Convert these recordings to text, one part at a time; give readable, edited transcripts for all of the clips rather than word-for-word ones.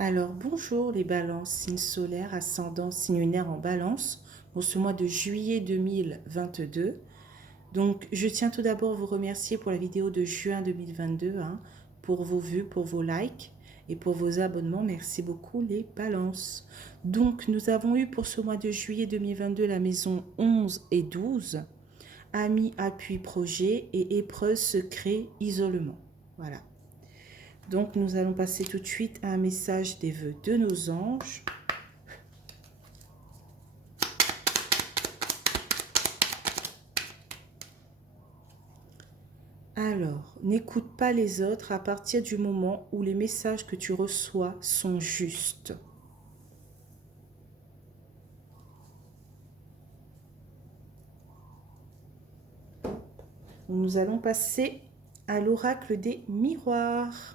Alors, bonjour les balances, signe solaire, ascendant, signe lunaire en balance, pour ce mois de juillet 2022. Donc, je tiens tout d'abord à vous remercier pour la vidéo de juin 2022, pour vos vues, pour vos likes et pour vos abonnements. Merci beaucoup les balances. Donc, nous avons eu pour ce mois de juillet 2022 la maison 11 et 12, amis, appui, projet et épreuves, secret, isolement. Voilà. Donc, nous allons passer tout de suite à un message des vœux de nos anges. Alors, n'écoute pas les autres à partir du moment où les messages que tu reçois sont justes. Nous allons passer à l'oracle des miroirs.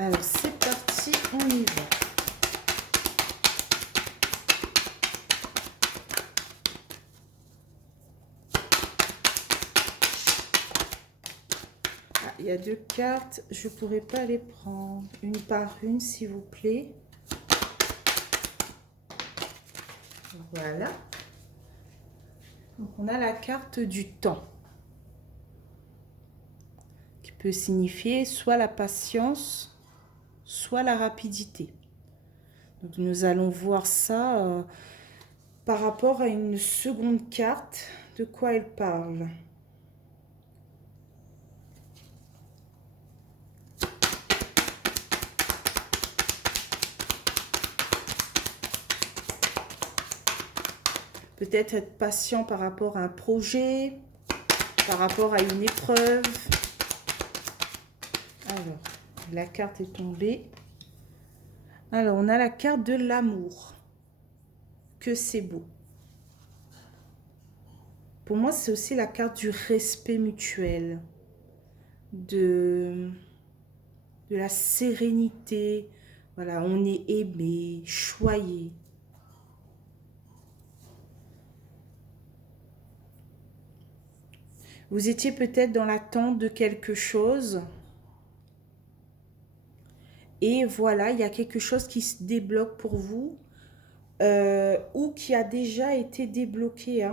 Alors, c'est parti, on y va. Ah, il y a deux cartes, je ne pourrais pas les prendre une par une, s'il vous plaît. Voilà. Donc, on a la carte du temps, qui peut signifier soit la patience, soit la rapidité. Donc, nous allons voir ça par rapport à une seconde carte, de quoi elle parle. Peut-être être patient par rapport à un projet, par rapport à une épreuve. Alors, la carte est tombée. Alors, on a la carte de l'amour. Que c'est beau. Pour moi, c'est aussi la carte du respect mutuel, de la sérénité. Voilà, on est aimé, choyé. Vous étiez peut-être dans l'attente de quelque chose. Et voilà, il y a quelque chose qui se débloque pour vous ou qui a déjà été débloqué.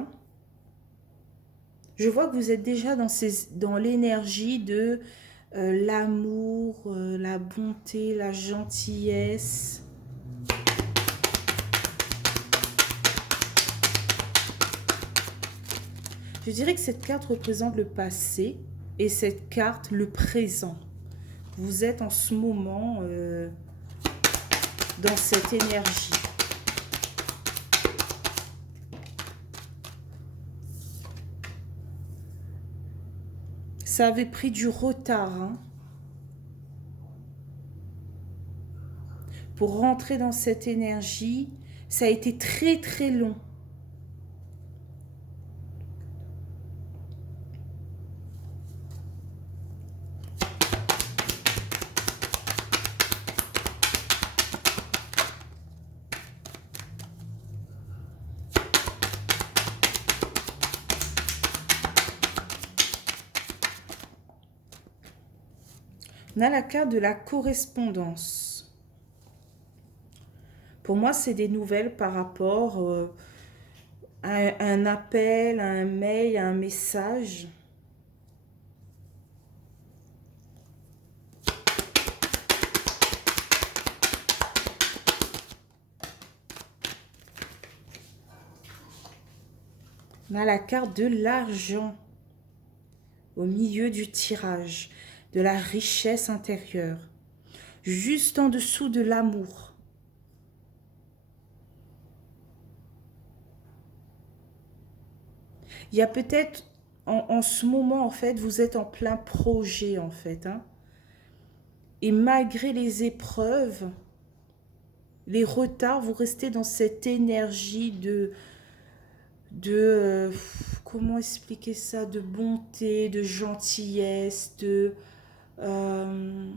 Je vois que vous êtes déjà dans l'énergie de l'amour, la bonté, la gentillesse. Je dirais que cette carte représente le passé et cette carte le présent. Vous êtes en ce moment dans cette énergie. Ça avait pris du retard pour rentrer dans cette énergie. Ça a été très très long. On a la carte de la correspondance. Pour moi, c'est des nouvelles par rapport à un appel, à un mail, à un message. On a la carte de l'argent au milieu du tirage, de la richesse intérieure, juste en dessous de l'amour. Il y a peut-être, en ce moment, en fait, vous êtes en plein projet, en fait. Et malgré les épreuves, les retards, vous restez dans cette énergie de comment expliquer ça, de bonté, de gentillesse, de... euh,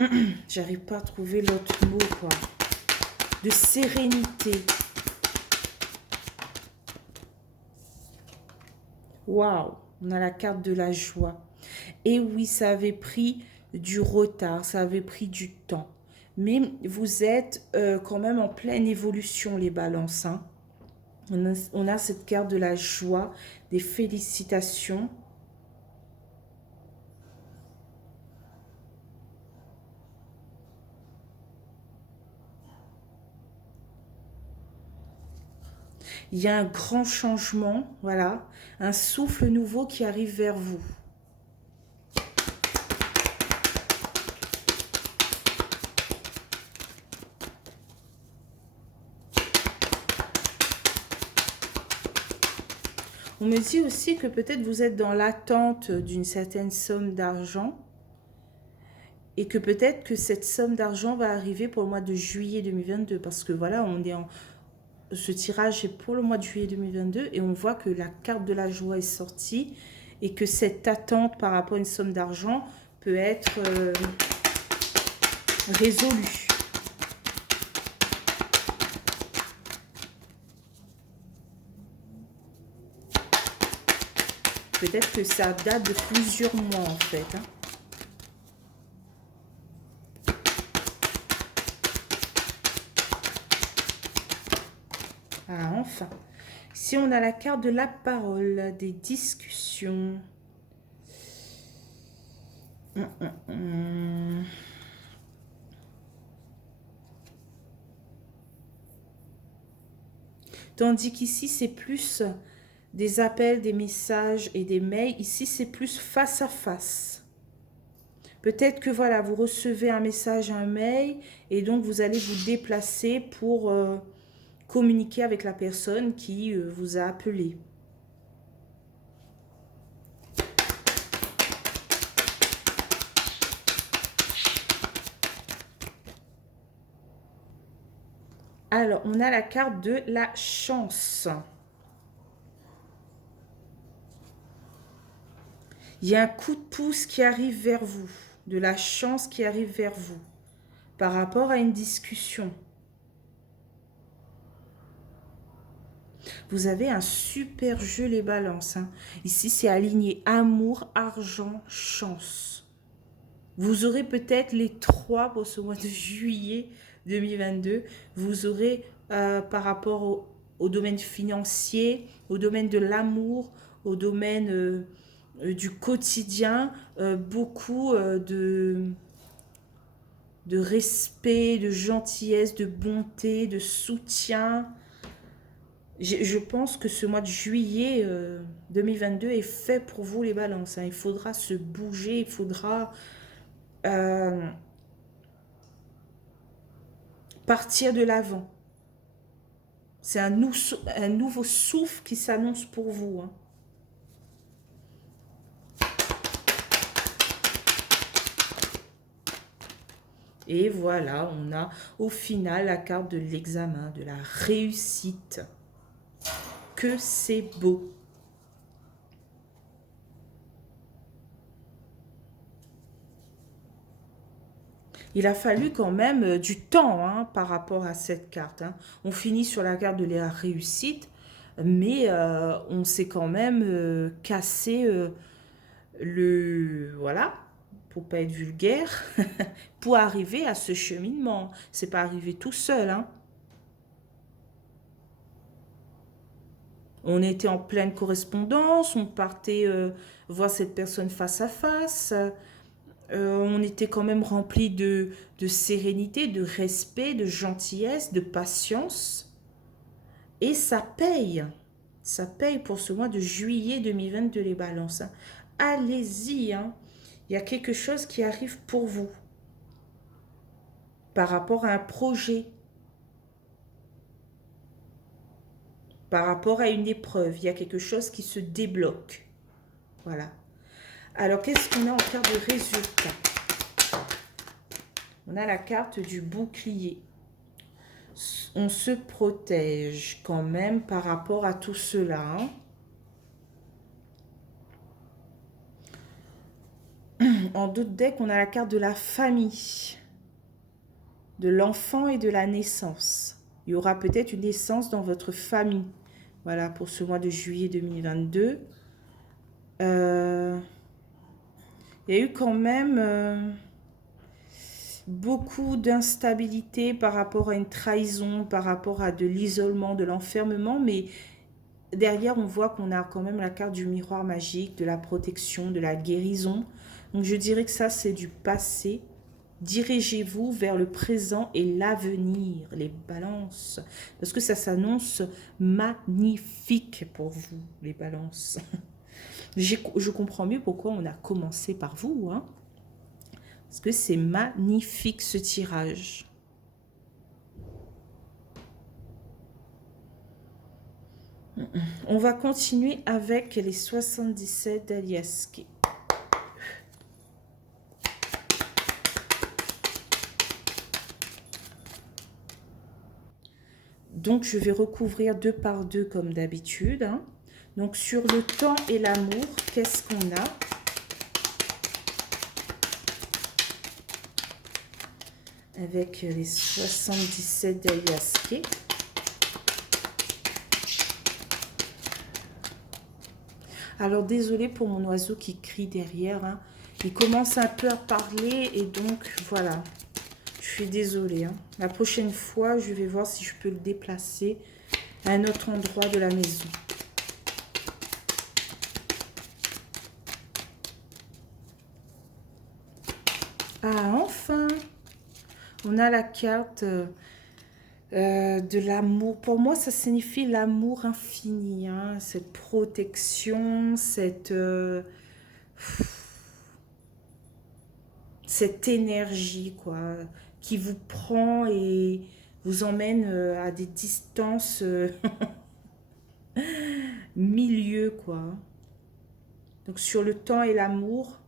euh, J'arrive pas à trouver l'autre mot, quoi. De sérénité. Waouh, on a la carte de la joie. Et oui, ça avait pris du retard, ça avait pris du temps. Mais vous êtes quand même en pleine évolution, les balances, hein. On a cette carte de la joie, des félicitations. Il y a un grand changement, voilà, un souffle nouveau qui arrive vers vous. On me dit aussi que peut-être vous êtes dans l'attente d'une certaine somme d'argent et que peut-être que cette somme d'argent va arriver pour le mois de juillet 2022 parce que voilà, ce tirage est pour le mois de juillet 2022 et on voit que la carte de la joie est sortie et que cette attente par rapport à une somme d'argent peut être résolue. Peut-être que ça date de plusieurs mois en fait, hein. Ah, enfin. Si on a la carte de la parole, des discussions. Tandis qu'ici, c'est plus des appels, des messages et des mails. Ici, c'est plus face à face. Peut-être que voilà, vous recevez un message, un mail, et donc vous allez vous déplacer pour communiquer avec la personne qui vous a appelé. Alors, on a la carte de la chance. Il y a un coup de pouce qui arrive vers vous, de la chance qui arrive vers vous, par rapport à une discussion. Vous avez un super jeu, les balances, hein. Ici, c'est aligné amour, argent, chance. Vous aurez peut-être les trois pour ce mois de juillet 2022. Vous aurez par rapport au domaine financier, au domaine de l'amour, au domaine du quotidien, beaucoup de respect, de gentillesse, de bonté, de soutien. Je pense que ce mois de juillet 2022 est fait pour vous, les balances, hein. Il faudra se bouger, il faudra partir de l'avant. C'est un nouveau souffle qui s'annonce pour vous, hein. Et voilà, on a au final la carte de l'examen, de la réussite. Que c'est beau. Il a fallu quand même du temps, hein, par rapport à cette carte, hein. On finit sur la carte de la réussite, mais on s'est quand même cassé voilà, pour pas être vulgaire, pour arriver à ce cheminement. C'est pas arrivé tout seul, hein. On était en pleine correspondance, on partait voir cette personne face à face. On était quand même rempli de sérénité, de respect, de gentillesse, de patience. Et ça paye. Ça paye pour ce mois de juillet 2022, les balances, hein. Allez-y, hein. Il y a quelque chose qui arrive pour vous par rapport à un projet, par rapport à une épreuve. Il y a quelque chose qui se débloque. Voilà. Alors, qu'est-ce qu'on a en carte de résultat? On a la carte du bouclier. On se protège quand même par rapport à tout cela, hein. En d'autres decks, on a la carte de la famille, de l'enfant et de la naissance. Il y aura peut-être une naissance dans votre famille. Voilà, pour ce mois de juillet 2022. Il y a eu quand même beaucoup d'instabilité par rapport à une trahison, par rapport à de l'isolement, de l'enfermement, mais derrière, on voit qu'on a quand même la carte du miroir magique, de la protection, de la guérison. Donc, je dirais que ça, c'est du passé. Dirigez-vous vers le présent et l'avenir, les balances. Parce que ça s'annonce magnifique pour vous, les balances. Je comprends mieux pourquoi on a commencé par vous, hein. Parce que c'est magnifique, ce tirage. On va continuer avec les 77 d'Aliaské. Donc, je vais recouvrir 2 par 2 comme d'habitude, hein. Donc, sur le temps et l'amour, qu'est-ce qu'on a? Avec les 77 d'Aliaské. Alors, désolé pour mon oiseau qui crie derrière, hein. Il commence un peu à parler et donc, voilà. Je suis désolée, hein. La prochaine fois, je vais voir si je peux le déplacer à un autre endroit de la maison. Ah, enfin! On a la carte de l'amour. Pour moi, ça signifie l'amour infini, hein. Cette protection, cette énergie, quoi, qui vous prend et vous emmène à des distances milieu, quoi. Donc, sur le temps et l'amour,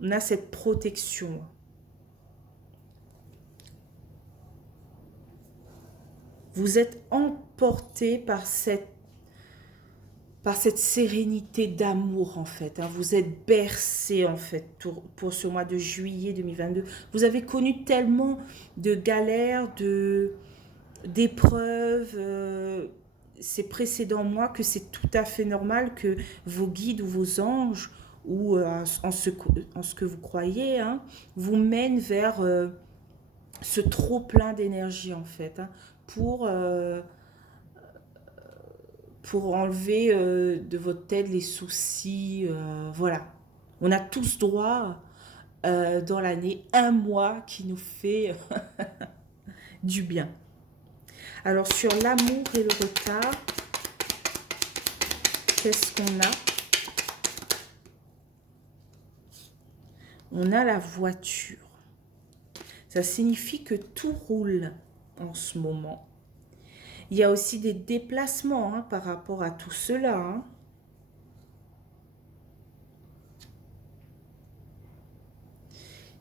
on a cette protection. Vous êtes emporté par cette sérénité d'amour, en fait, hein. Vous êtes bercé, en fait, pour ce mois de juillet 2022. Vous avez connu tellement de galères, d'épreuves ces précédents mois que c'est tout à fait normal que vos guides ou vos anges, ou en ce que vous croyez, hein, vous mènent vers ce trop plein d'énergie, en fait, hein, pour enlever de votre tête les soucis. Voilà. On a tous droit dans l'année un mois qui nous fait du bien. Alors, sur l'amour et le retard, qu'est-ce qu'on a? On a la voiture. Ça signifie que tout roule en ce moment. Il y a aussi des déplacements, hein, par rapport à tout cela, hein.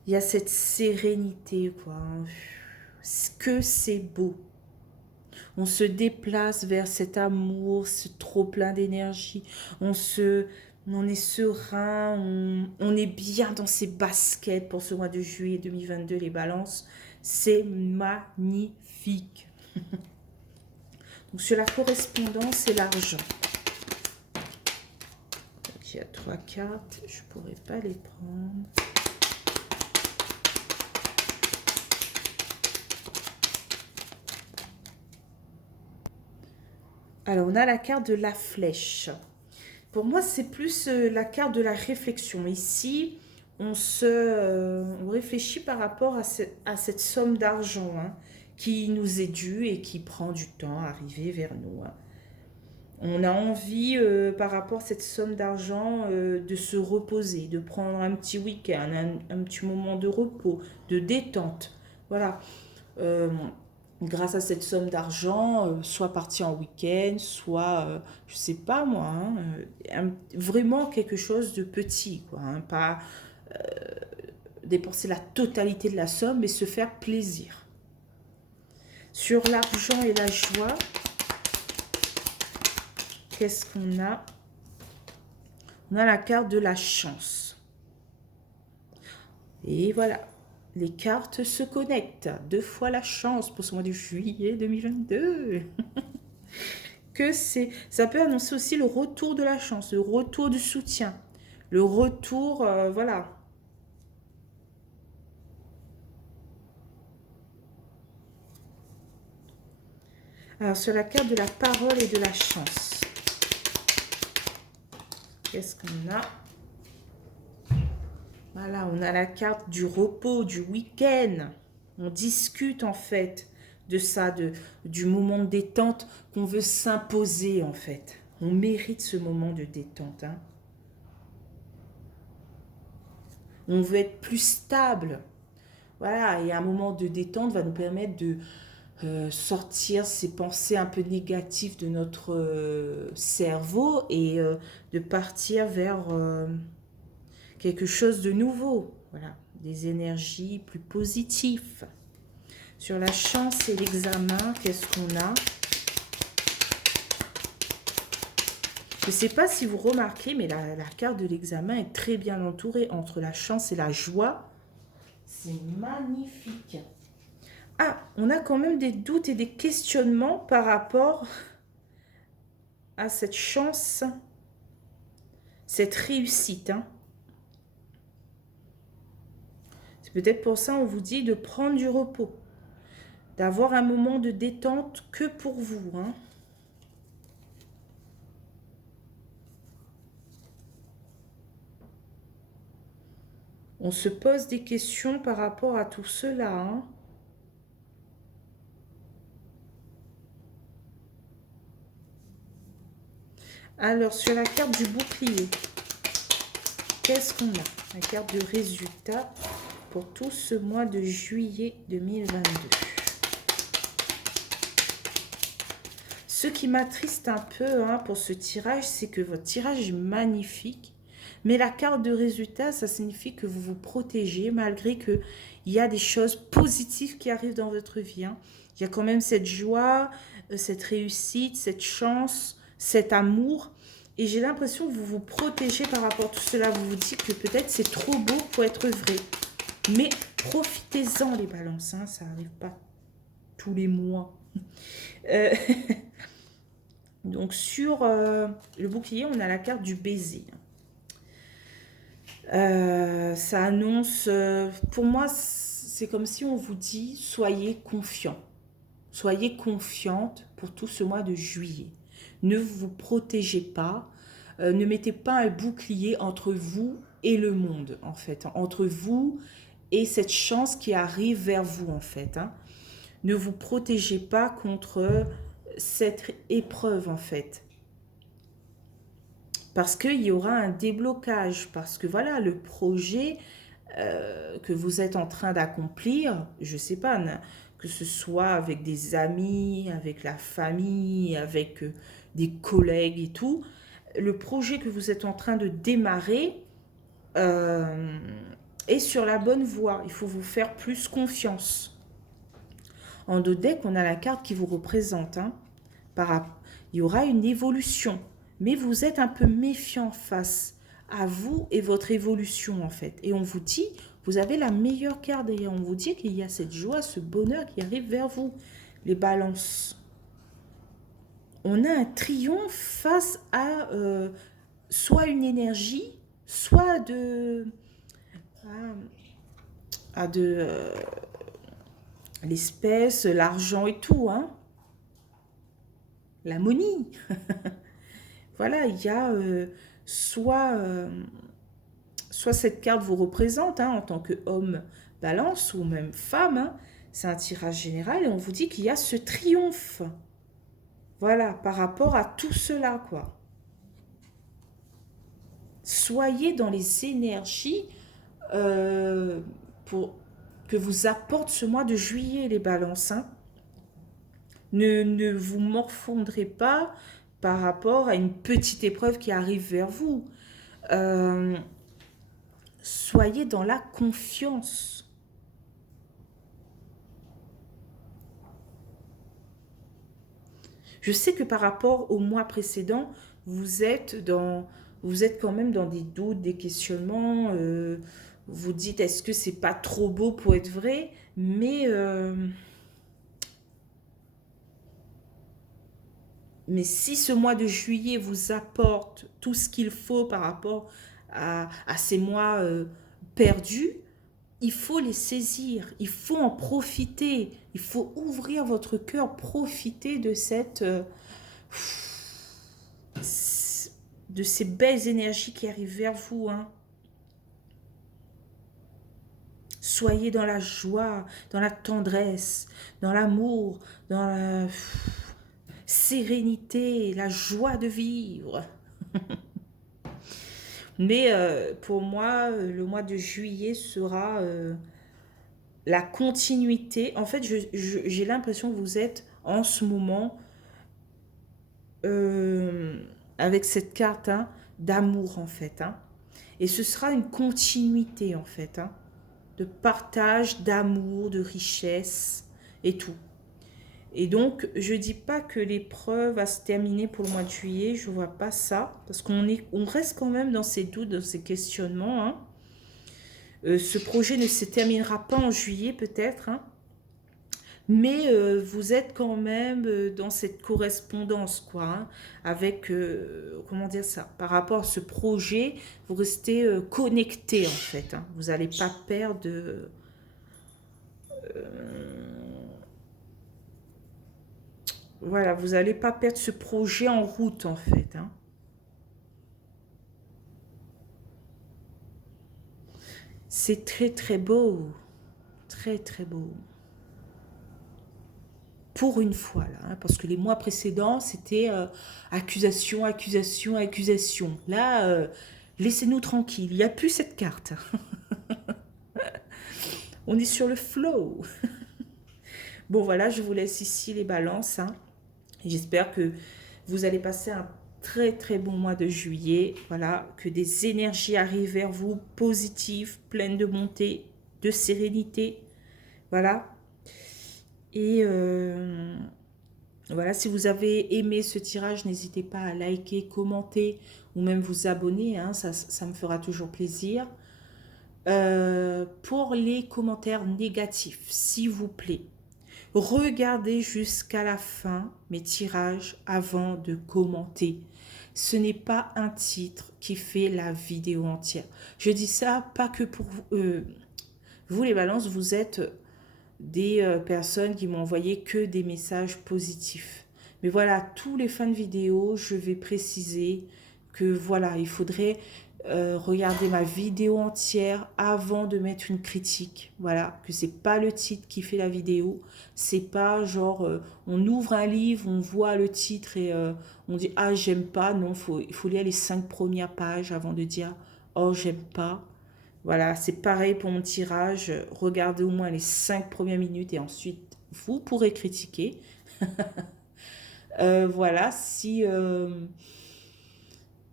Il y a cette sérénité, quoi, hein. Que c'est beau. On se déplace vers cet amour, ce trop plein d'énergie. On est serein, on est bien dans ses baskets pour ce mois de juillet 2022, les balances. C'est magnifique. Donc, sur la correspondance et l'argent. Il y a 3 cartes, je ne pourrais pas les prendre. Alors, on a la carte de la flèche. Pour moi, c'est plus la carte de la réflexion. Ici, on réfléchit par rapport à cette somme d'argent, hein, qui nous est due et qui prend du temps à arriver vers nous, hein. On a envie, par rapport à cette somme d'argent, de se reposer, de prendre un petit week-end, un petit moment de repos, de détente. Voilà. Grâce à cette somme d'argent, soit partir en week-end, soit, je sais pas moi, hein, vraiment quelque chose de petit, quoi, hein, pas dépenser la totalité de la somme, mais se faire plaisir. Sur l'argent et la joie, qu'est-ce qu'on a? On a la carte de la chance. Et voilà, les cartes se connectent. 2 fois la chance pour ce mois de juillet 2022. Ça peut annoncer aussi le retour de la chance, le retour du soutien, le retour, voilà. Alors, sur la carte de la parole et de la chance, qu'est-ce qu'on a? Voilà, on a la carte du repos, du week-end. On discute en fait de ça, du moment de détente qu'on veut s'imposer en fait. On mérite ce moment de détente. Hein. On veut être plus stable. Voilà, et un moment de détente va nous permettre de sortir ces pensées un peu négatives de notre cerveau et de partir vers quelque chose de nouveau. Voilà, des énergies plus positives. Sur la chance et l'examen, qu'est-ce qu'on a? Je ne sais pas si vous remarquez, mais la carte de l'examen est très bien entourée entre la chance et la joie. C'est magnifique. Ah, on a quand même des doutes et des questionnements par rapport à cette chance, cette réussite. Hein. C'est peut-être pour ça qu'on vous dit de prendre du repos, d'avoir un moment de détente que pour vous. Hein. On se pose des questions par rapport à tout cela. Hein. Alors, sur la carte du bouclier, qu'est-ce qu'on a? La carte de résultat pour tout ce mois de juillet 2022. Ce qui m'attriste un peu hein, pour ce tirage, c'est que votre tirage est magnifique. Mais la carte de résultat, ça signifie que vous vous protégez malgré qu'il y a des choses positives qui arrivent dans votre vie. Hein. Il y a quand même cette joie, cette réussite, cette chance, cet amour. Et j'ai l'impression que vous vous protégez par rapport à tout cela. Vous vous dites que peut-être c'est trop beau pour être vrai. Mais profitez-en les balances. Hein, ça n'arrive pas tous les mois. Donc sur le bouclier, on a la carte du baiser. Ça annonce, pour moi, c'est comme si on vous dit, soyez confiants. Soyez confiante pour tout ce mois de juillet. Ne vous protégez pas, ne mettez pas un bouclier entre vous et le monde, en fait. Entre vous et cette chance qui arrive vers vous, en fait. Hein. Ne vous protégez pas contre cette épreuve, en fait. Parce qu'il y aura un déblocage, parce que voilà, le projet que vous êtes en train d'accomplir, je ne sais pas, que ce soit avec des amis, avec la famille, avec des collègues et tout, le projet que vous êtes en train de démarrer est sur la bonne voie. Il faut vous faire plus confiance. En dos deck, on a la carte qui vous représente. Hein, il y aura une évolution. Mais vous êtes un peu méfiant face à vous et votre évolution en fait. Et on vous dit, vous avez la meilleure carte d'ailleurs. On vous dit qu'il y a cette joie, ce bonheur qui arrive vers vous. Les balances. On a un triomphe face à soit une énergie, soit de l'espèce, l'argent et tout. Hein. La monnaie. Voilà, il y a soit cette carte vous représente hein, en tant qu'homme balance ou même femme. Hein, c'est un tirage général et on vous dit qu'il y a ce triomphe. Voilà, par rapport à tout cela, quoi. Soyez dans les énergies que vous apporte ce mois de juillet, les balances. Hein. Ne vous morfondrez pas par rapport à une petite épreuve qui arrive vers vous. Soyez dans la confiance. Je sais que par rapport au mois précédent, vous êtes quand même dans des doutes, des questionnements. Vous dites, est-ce que c'est pas trop beau pour être vrai? Mais si ce mois de juillet vous apporte tout ce qu'il faut par rapport à ces mois perdus, il faut les saisir, il faut en profiter, il faut ouvrir votre cœur, profiter de ces belles énergies qui arrivent vers vous. Hein. Soyez dans la joie, dans la tendresse, dans l'amour, dans la sérénité, la joie de vivre. Mais pour moi, le mois de juillet sera la continuité. En fait, j'ai l'impression que vous êtes en ce moment avec cette carte hein, d'amour en fait. Hein. Et ce sera une continuité en fait. Hein, de partage, d'amour, de richesse et tout. Et donc, je ne dis pas que l'épreuve va se terminer pour le mois de juillet, je ne vois pas ça, parce on reste quand même dans ces doutes, dans ces questionnements. Hein. Ce projet ne se terminera pas en juillet peut-être, hein, mais vous êtes quand même dans cette correspondance, quoi, hein, avec, comment dire ça, par rapport à ce projet, vous restez connecté en fait. Hein. Vous n'allez pas perdre de... voilà, vous n'allez pas perdre ce projet en route en fait. Hein. C'est très très beau, très très beau. Pour une fois là, hein, parce que les mois précédents c'était accusation, accusation, accusation. Là, laissez-nous tranquille, il n'y a plus cette carte. On est sur le flow. Bon voilà, je vous laisse ici les balances. Hein. J'espère que vous allez passer un très très bon mois de juillet. Voilà, que des énergies arrivent vers vous, positives, pleines de bonté, de sérénité. Voilà. Et voilà, si vous avez aimé ce tirage, n'hésitez pas à liker, commenter ou même vous abonner. Hein, ça me fera toujours plaisir. Pour les commentaires négatifs, s'il vous plaît, regardez jusqu'à la fin mes tirages avant de commenter. Ce n'est pas un titre qui fait la vidéo entière. Je dis ça pas que pour vous les balances, vous êtes des personnes qui m'ont envoyé que des messages positifs. Mais voilà, tous les fins de vidéo, je vais préciser que voilà, il faudrait regarder ma vidéo entière avant de mettre une critique. Voilà, que c'est pas le titre qui fait la vidéo. C'est pas genre, on ouvre un livre, on voit le titre et on dit ah j'aime pas. Non, il faut lire les 5 premières pages avant de dire oh j'aime pas. Voilà, c'est pareil pour mon tirage. Regardez au moins les 5 premières minutes et ensuite vous pourrez critiquer. Voilà, si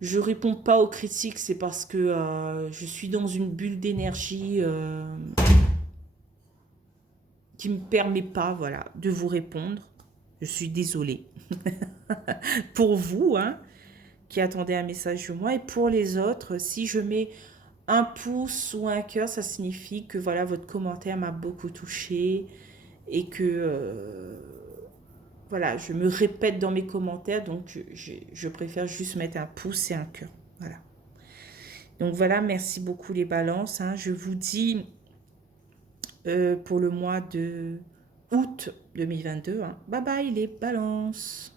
je réponds pas aux critiques, c'est parce que je suis dans une bulle d'énergie qui me permet pas, voilà, de vous répondre. Je suis désolée pour vous, hein, qui attendez un message de moi, et pour les autres, si je mets un pouce ou un cœur, ça signifie que voilà, votre commentaire m'a beaucoup touché et que voilà, je me répète dans mes commentaires, donc je préfère juste mettre un pouce et un cœur. Voilà. Donc voilà, merci beaucoup les balances. Hein. Je vous dis pour le mois de août 2022, hein, bye bye les balances.